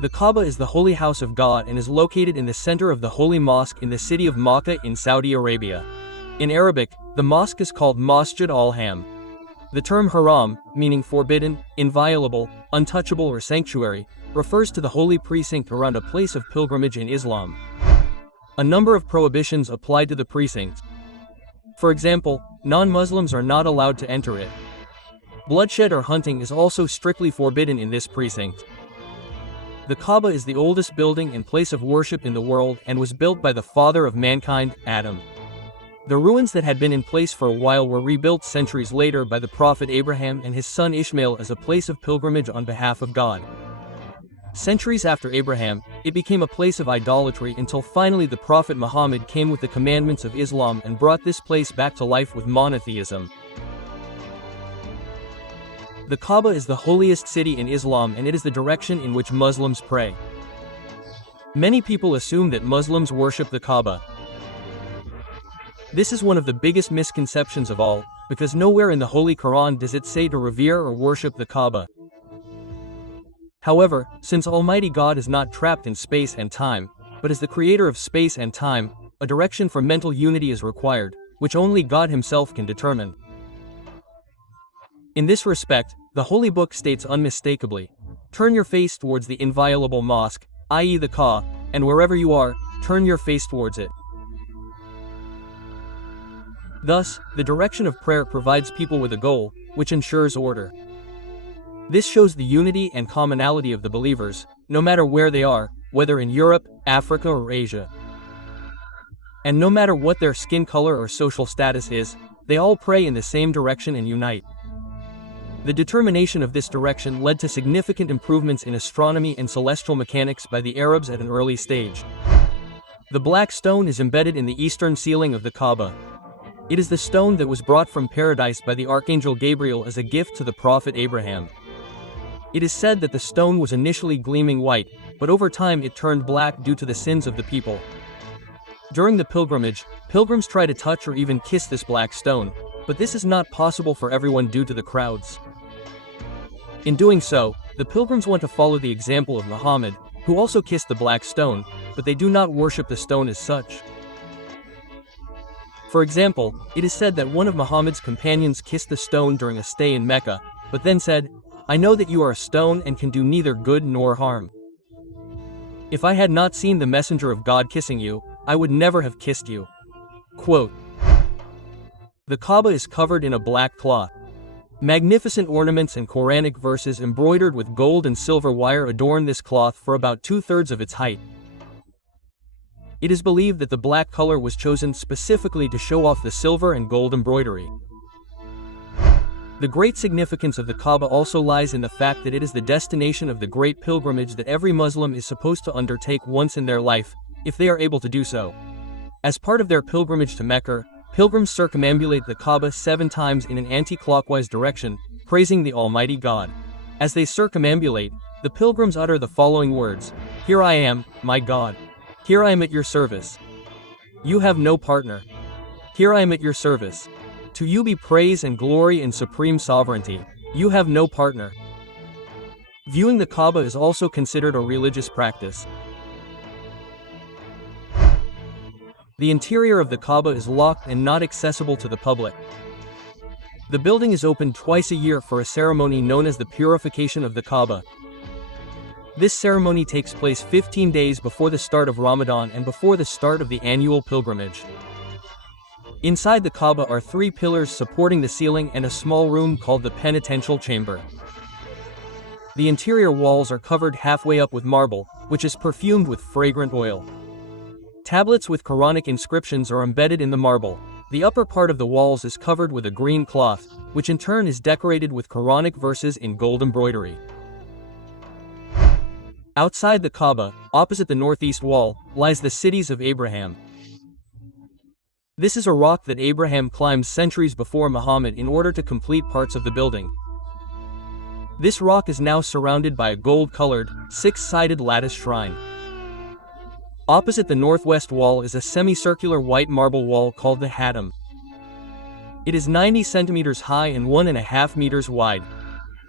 The Kaaba is the holy house of God and is located in the center of the holy mosque in the city of Makkah in Saudi Arabia. In Arabic, the mosque is called Masjid al-Haram. The term haram, meaning forbidden, inviolable, untouchable or sanctuary, refers to the holy precinct around a place of pilgrimage in Islam. A number of prohibitions apply to the precinct. For example, non-Muslims are not allowed to enter it. Bloodshed or hunting is also strictly forbidden in this precinct. The Kaaba is the oldest building and place of worship in the world and was built by the father of mankind, Adam. The ruins that had been in place for a while were rebuilt centuries later by the Prophet Ibrahim and his son Ishmael as a place of pilgrimage on behalf of God. Centuries after Abraham, it became a place of idolatry until finally the Prophet Muhammad came with the commandments of Islam and brought this place back to life with monotheism. The Kaaba is the holiest city in Islam and it is the direction in which Muslims pray. Many people assume that Muslims worship the Kaaba. This is one of the biggest misconceptions of all, because nowhere in the Holy Quran does it say to revere or worship the Kaaba. However, since Almighty God is not trapped in space and time, but is the creator of space and time, a direction for mental unity is required, which only God Himself can determine. In this respect, the Holy Book states unmistakably, "Turn your face towards the inviolable mosque, i.e. the Kaaba, and wherever you are, turn your face towards it." Thus, the direction of prayer provides people with a goal, which ensures order. This shows the unity and commonality of the believers, no matter where they are, whether in Europe, Africa or Asia. And no matter what their skin color or social status is, they all pray in the same direction and unite. The determination of this direction led to significant improvements in astronomy and celestial mechanics by the Arabs at an early stage. The black stone is embedded in the eastern ceiling of the Kaaba. It is the stone that was brought from paradise by the Archangel Gabriel as a gift to the Prophet Ibrahim. It is said that the stone was initially gleaming white, but over time it turned black due to the sins of the people. During the pilgrimage, pilgrims try to touch or even kiss this black stone, but this is not possible for everyone due to the crowds. In doing so, the pilgrims want to follow the example of Muhammad, who also kissed the black stone, but they do not worship the stone as such. For example, it is said that one of Muhammad's companions kissed the stone during a stay in Mecca, but then said, "I know that you are a stone and can do neither good nor harm. If I had not seen the messenger of God kissing you, I would never have kissed you." Quote. The Kaaba is covered in a black cloth. Magnificent ornaments and Quranic verses embroidered with gold and silver wire adorn this cloth for about 2/3 of its height. It is believed that the black color was chosen specifically to show off the silver and gold embroidery. The great significance of the Kaaba also lies in the fact that it is the destination of the great pilgrimage that every Muslim is supposed to undertake once in their life, if they are able to do so. As part of their pilgrimage to Mecca, pilgrims circumambulate the Kaaba 7 times in an anti-clockwise direction, praising the Almighty God. As they circumambulate, the pilgrims utter the following words: "Here I am, my God. Here I am at your service. You have no partner. Here I am at your service. To you be praise and glory and supreme sovereignty. You have no partner." Viewing the Kaaba is also considered a religious practice. The interior of the Kaaba is locked and not accessible to the public. The building is opened twice a year for a ceremony known as the purification of the Kaaba. This ceremony takes place 15 days before the start of Ramadan and before the start of the annual pilgrimage. Inside the Kaaba are 3 pillars supporting the ceiling and a small room called the penitential chamber. The interior walls are covered halfway up with marble, which is perfumed with fragrant oil. Tablets with Quranic inscriptions are embedded in the marble. The upper part of the walls is covered with a green cloth, which in turn is decorated with Quranic verses in gold embroidery. Outside the Kaaba, opposite the northeast wall, lies the cities of Abraham. This is a rock that Abraham climbed centuries before Muhammad in order to complete parts of the building. This rock is now surrounded by a gold-colored, 6-sided lattice shrine. Opposite the northwest wall is a semicircular white marble wall called the Hajar. It is 90 centimeters high and 1.5 meters wide.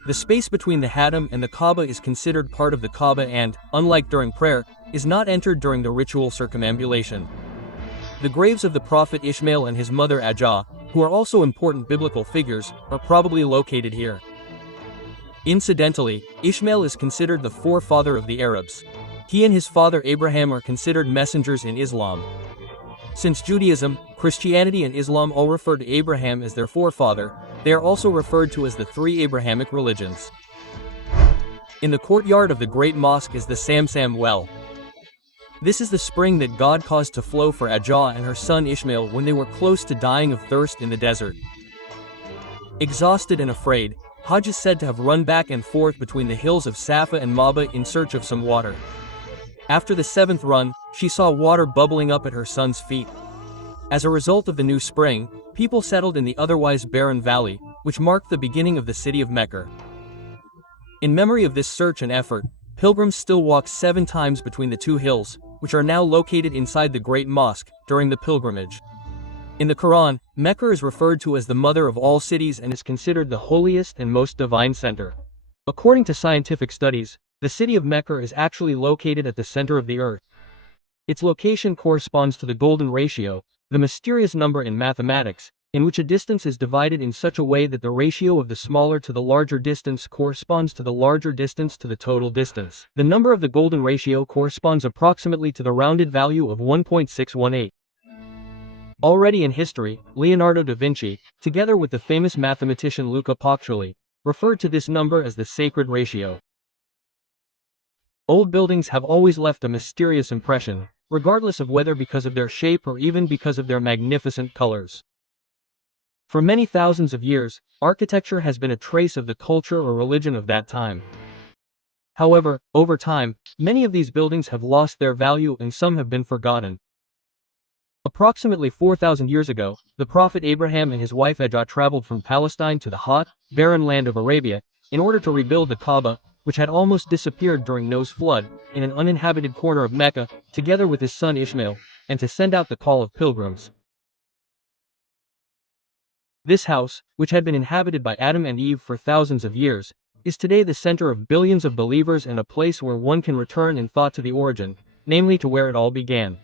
The space between the Hatam and the Kaaba is considered part of the Kaaba and, unlike during prayer, is not entered during the ritual circumambulation. The graves of the Prophet Ishmael and his mother Hajar, who are also important biblical figures, are probably located here. Incidentally, Ishmael is considered the forefather of the Arabs. He and his father Abraham are considered messengers in Islam. Since Judaism, Christianity and Islam all refer to Abraham as their forefather, they are also referred to as the three Abrahamic religions. In the courtyard of the Great Mosque is the Samsam well. This is the spring that God caused to flow for Hajar and her son Ishmael when they were close to dying of thirst in the desert. Exhausted and afraid, Hajj is said to have run back and forth between the hills of Safa and Marwa in search of some water. After the seventh run, she saw water bubbling up at her son's feet. As a result of the new spring, people settled in the otherwise barren valley, which marked the beginning of the city of Mecca. In memory of this search and effort, pilgrims still walk 7 times between the two hills, which are now located inside the Great Mosque, during the pilgrimage. In the Quran, Mecca is referred to as the mother of all cities and is considered the holiest and most divine center. According to scientific studies, the city of Mecca is actually located at the center of the earth. Its location corresponds to the golden ratio, the mysterious number in mathematics, in which a distance is divided in such a way that the ratio of the smaller to the larger distance corresponds to the larger distance to the total distance. The number of the golden ratio corresponds approximately to the rounded value of 1.618. Already in history, Leonardo da Vinci, together with the famous mathematician Luca Pacioli, referred to this number as the sacred ratio. Old buildings have always left a mysterious impression, regardless of whether because of their shape or even because of their magnificent colors. For many thousands of years, architecture has been a trace of the culture or religion of that time. However, over time, many of these buildings have lost their value and some have been forgotten. Approximately 4,000 years ago, the Prophet Ibrahim and his wife Hajar traveled from Palestine to the hot, barren land of Arabia, in order to rebuild the Kaaba, which had almost disappeared during Noah's flood, in an uninhabited corner of Mecca, together with his son Ishmael, and to send out the call of pilgrims. This house, which had been inhabited by Adam and Eve for thousands of years, is today the center of billions of believers and a place where one can return in thought to the origin, namely to where it all began.